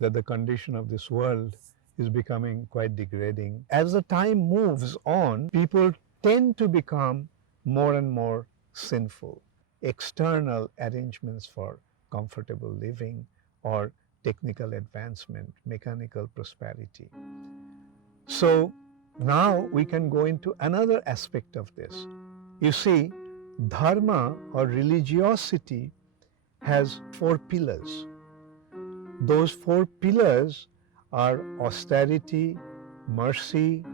that the condition of this world is becoming quite degrading. As the time moves on, people tend to become more and more sinful. External arrangements for comfortable living or technical advancement, mechanical prosperity. So now we can go into another aspect of this. You see, dharma or religiosity has 4 pillars. Those 4 pillars are austerity, mercy,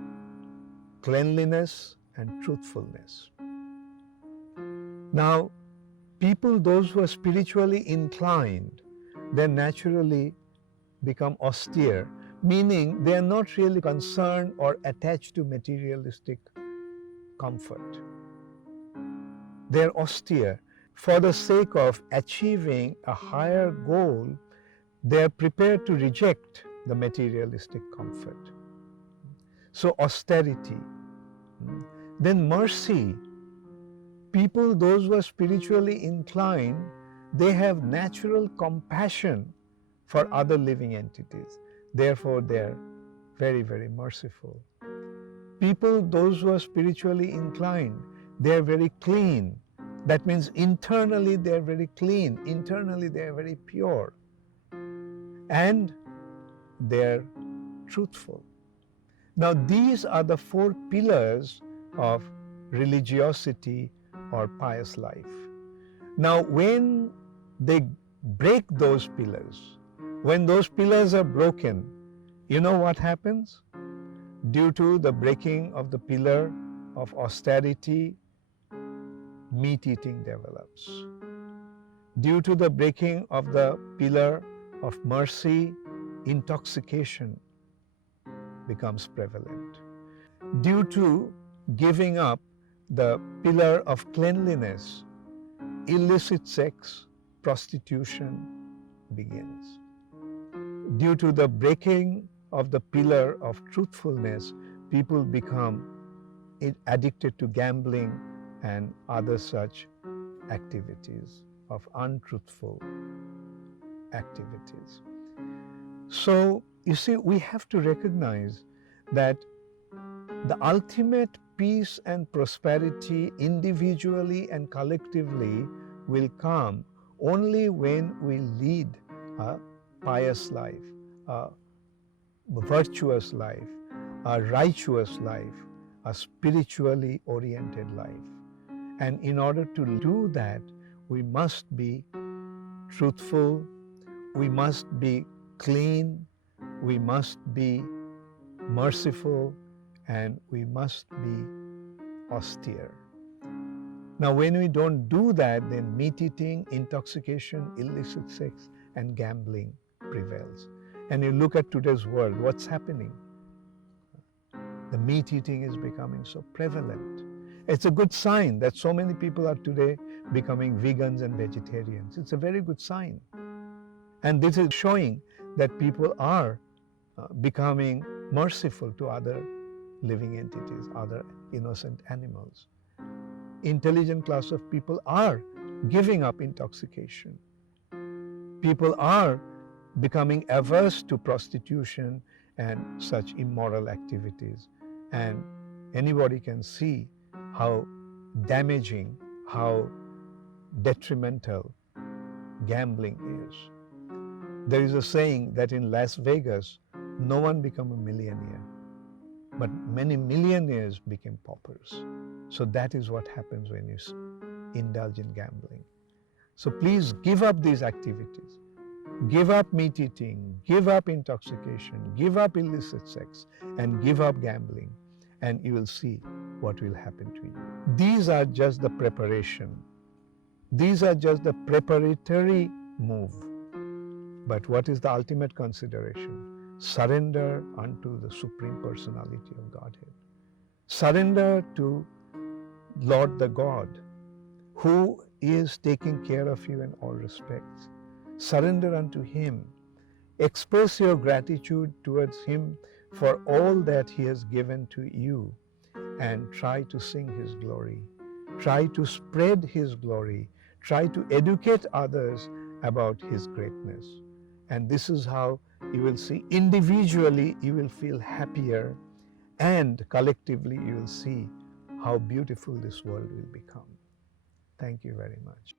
cleanliness, and truthfulness. Now, people, those who are spiritually inclined, they naturally become austere, meaning they are not really concerned or attached to materialistic comfort. They are austere. For the sake of achieving a higher goal, they are prepared to reject the materialistic comfort. So austerity. Then mercy. People, those who are spiritually inclined, they have natural compassion for other living entities. Therefore, they are very, very merciful. People, those who are spiritually inclined, they are very clean. That means internally they are very clean, internally they are very pure. And they are truthful. Now, these are the 4 pillars of religiosity or pious life. Now, when they break those pillars, when those pillars are broken, you know what happens? Due to the breaking of the pillar of austerity, meat eating develops. Due to the breaking of the pillar of mercy, intoxication becomes prevalent. Due to giving up the pillar of cleanliness, illicit sex, prostitution begins. Due to the breaking of the pillar of truthfulness, people become addicted to gambling and other such activities of untruthful activities. So, you see, we have to recognize that the ultimate peace and prosperity individually and collectively will come only when we lead a pious life, a virtuous life, a righteous life, a spiritually oriented life. And in order to do that, we must be truthful, we must be clean, we must be merciful, and we must be austere. Now, when we don't do that, then meat eating, intoxication, illicit sex, and gambling prevails. And you look at today's world, what's happening? The meat eating is becoming so prevalent. It's a good sign that so many people are today becoming vegans and vegetarians. It's a very good sign. And this is showing that people are becoming merciful to other living entities, other innocent animals. Intelligent class of people are giving up intoxication. People are becoming averse to prostitution and such immoral activities. And anybody can see how damaging, how detrimental gambling is. There is a saying that in Las Vegas, no one became a millionaire, but many millionaires became paupers. So that is what happens when you indulge in gambling. So please give up these activities. Give up meat eating, give up intoxication, give up illicit sex, and give up gambling, and you will see what will happen to you. These are just the preparation. These are just the preparatory move. But what is the ultimate consideration? Surrender unto the Supreme Personality of Godhead. Surrender to Lord the God, who is taking care of you in all respects. Surrender unto Him. Express your gratitude towards Him for all that He has given to you, and try to sing His glory. Try to spread His glory. Try to educate others about His greatness. And this is how you will see individually you will feel happier, and collectively you will see how beautiful this world will become. Thank you very much.